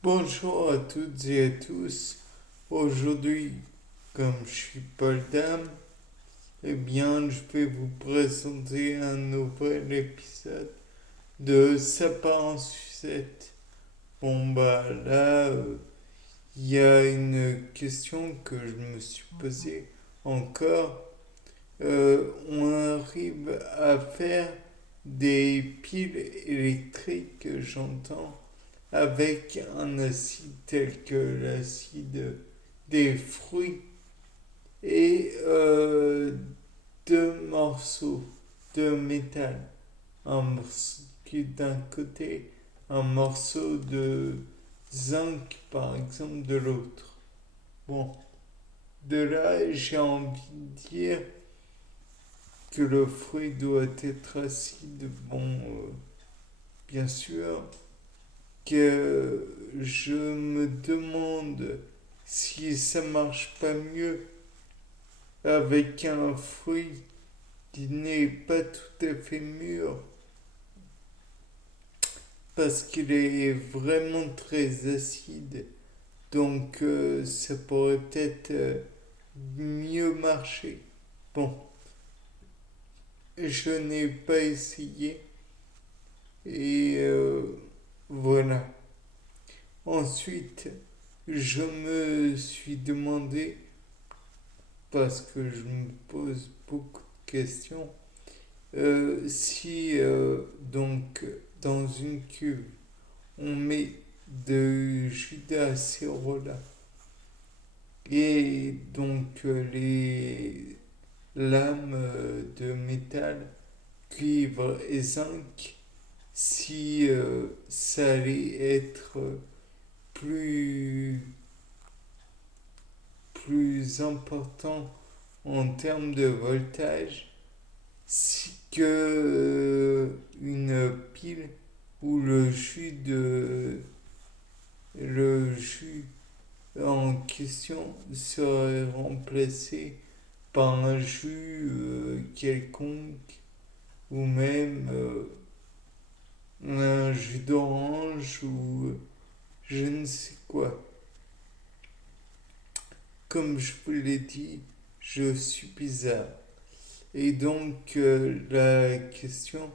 Bonjour à toutes et à tous. Aujourd'hui, comme je suis Paul Dame, je vais vous présenter un nouvel épisode de Sapin en sucette. Il y a une question que je me suis posée encore. On arrive à faire des piles électriques, j'entends, avec un acide tel que l'acide des fruits et deux morceaux de métal. Un morceau d'un côté, un morceau de zinc par exemple de l'autre. Bon, de là j'ai envie de dire que le fruit doit être acide. Bien sûr, que je me demande si ça marche pas mieux avec un fruit qui n'est pas tout à fait mûr parce qu'il est vraiment très acide. Donc ça pourrait peut-être mieux marcher. Bon, je n'ai pas essayé et voilà. Ensuite, je me suis demandé, parce que je me pose beaucoup de questions, si donc dans une cuve on met de jus d'acérola et donc les lames de métal, cuivre et zinc, si ça allait être plus, plus important en termes de voltage si que une pile où le jus en question serait remplacé par un jus quelconque ou même un jus d'orange ou je ne sais quoi. Comme je vous l'ai dit, je suis bizarre. Et donc la question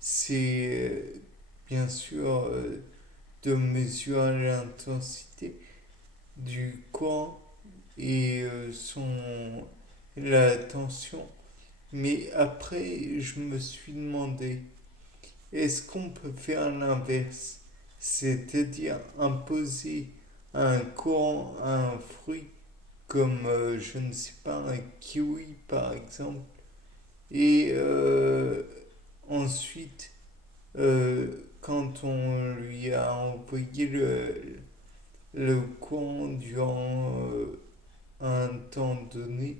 c'est bien sûr de mesurer l'intensité du courant et la tension. Mais après, je me suis demandé, est-ce qu'on peut faire l'inverse? C'est-à-dire imposer un courant à un fruit comme, je ne sais pas, un kiwi par exemple, et ensuite, quand on lui a envoyé le courant durant un temps donné,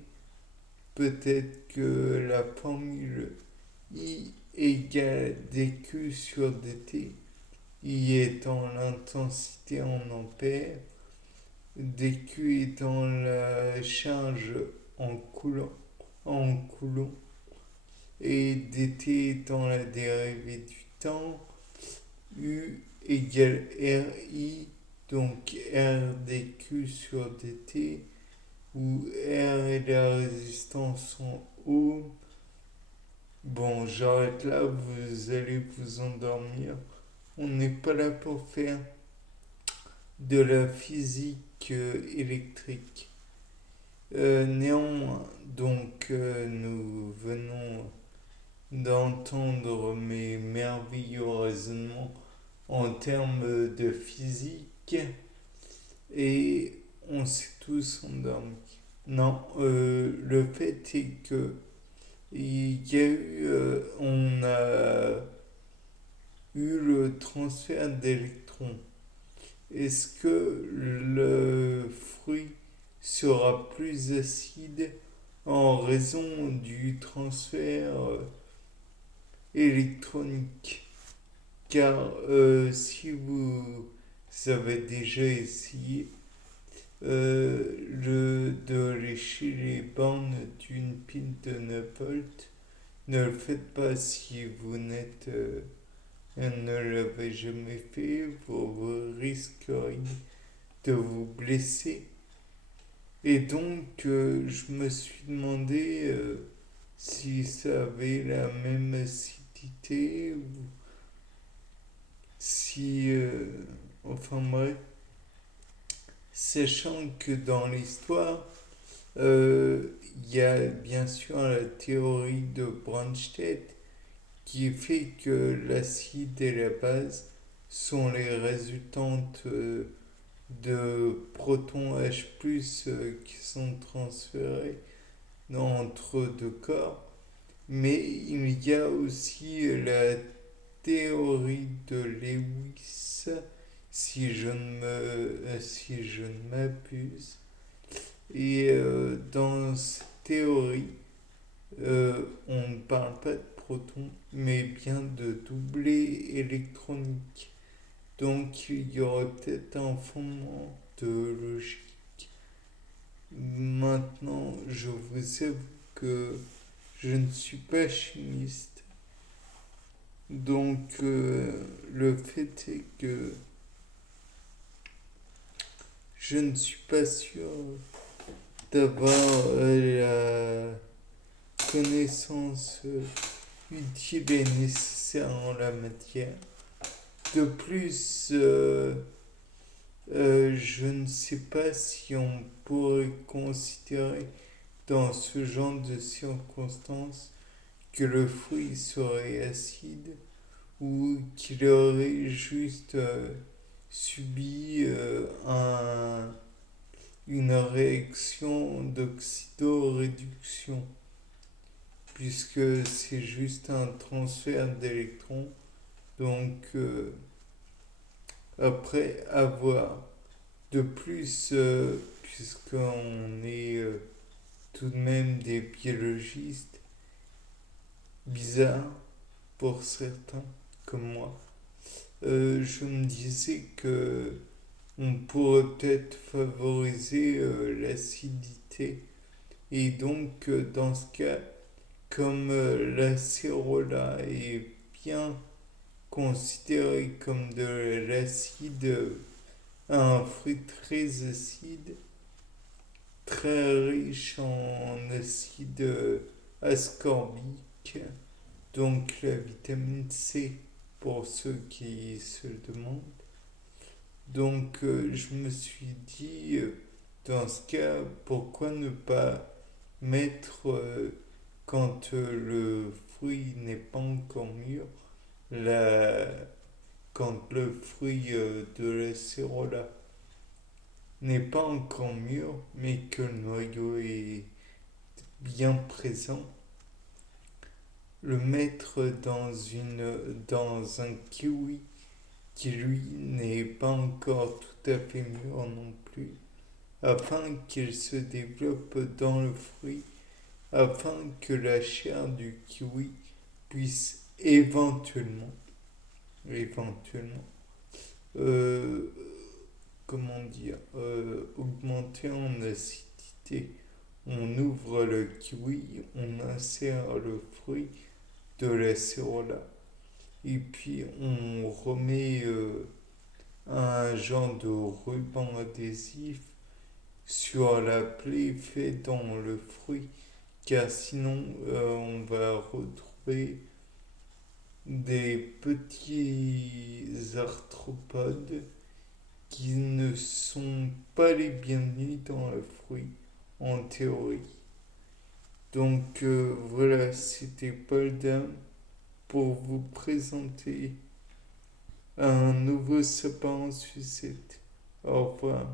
peut-être que la formule I égale dQ sur dt, I étant l'intensité en ampères, dQ étant la charge en coulomb et dt étant la dérivée du temps, U égale RI, donc R dQ sur dt, où R est la résistance en ohms. Bon, j'arrête là, vous allez vous endormir. On n'est pas là pour faire de la physique électrique. Néanmoins, nous venons d'entendre mes merveilleux raisonnements en termes de physique et on s'est tous endormis. Non, le fait est que on a eu le transfert d'électrons. Est-ce que le fruit sera plus acide en raison du transfert électronique? Car si vous avez déjà essayé de lécher les bornes d'une pile de 9 volts, ne le faites pas si vous ne l'avez jamais fait, vous risqueriez de vous blesser. Et donc, je me suis demandé si ça avait la même acidité ou si... enfin bref, sachant que dans l'histoire, il y a bien sûr la théorie de Bronsted qui fait que l'acide et la base sont les résultantes de protons H+, qui sont transférés entre deux corps. Mais il y a aussi la théorie de Lewis, si je ne m'abuse. Et dans cette théorie, on ne parle pas de protons, mais bien de doublés électroniques. Donc il y aurait peut-être un fondement de logique. Maintenant, je vous avoue que je ne suis pas chimiste. Donc le fait est que je ne suis pas sûr d'avoir la connaissance utile et nécessaire en la matière. De plus, je ne sais pas si on pourrait considérer dans ce genre de circonstances que le fruit serait acide ou qu'il aurait juste subi une réaction d'oxydoréduction, puisque c'est juste un transfert d'électrons. Donc, après avoir de plus, puisqu'on est tout de même des biologistes bizarres pour certains, comme moi, je me disais que on pourrait peut-être favoriser l'acidité. Et donc, dans ce cas, comme l'acérola est bien considéré comme de l'acide, un fruit très acide, très riche en acide ascorbique, donc la vitamine C pour ceux qui se le demandent. Donc je me suis dit, dans ce cas, pourquoi ne pas mettre, quand le fruit n'est pas encore mûr, la, quand le fruit de l'acérola n'est pas encore mûr, mais que le noyau est bien présent, le mettre dans un kiwi qui lui n'est pas encore tout à fait mûr non plus, afin qu'il se développe dans le fruit, afin que la chair du kiwi puisse éventuellement, euh, comment dire, augmenter en acidité. On ouvre le kiwi, on insère le fruit de l'acérola et puis on remet un genre de ruban adhésif sur la plaie faite dans le fruit, car sinon on va retrouver des petits arthropodes qui ne sont pas les bienvenus dans le fruit, en théorie. Donc voilà, c'était Paul Dam pour vous présenter un nouveau sapin en sucette. Au revoir.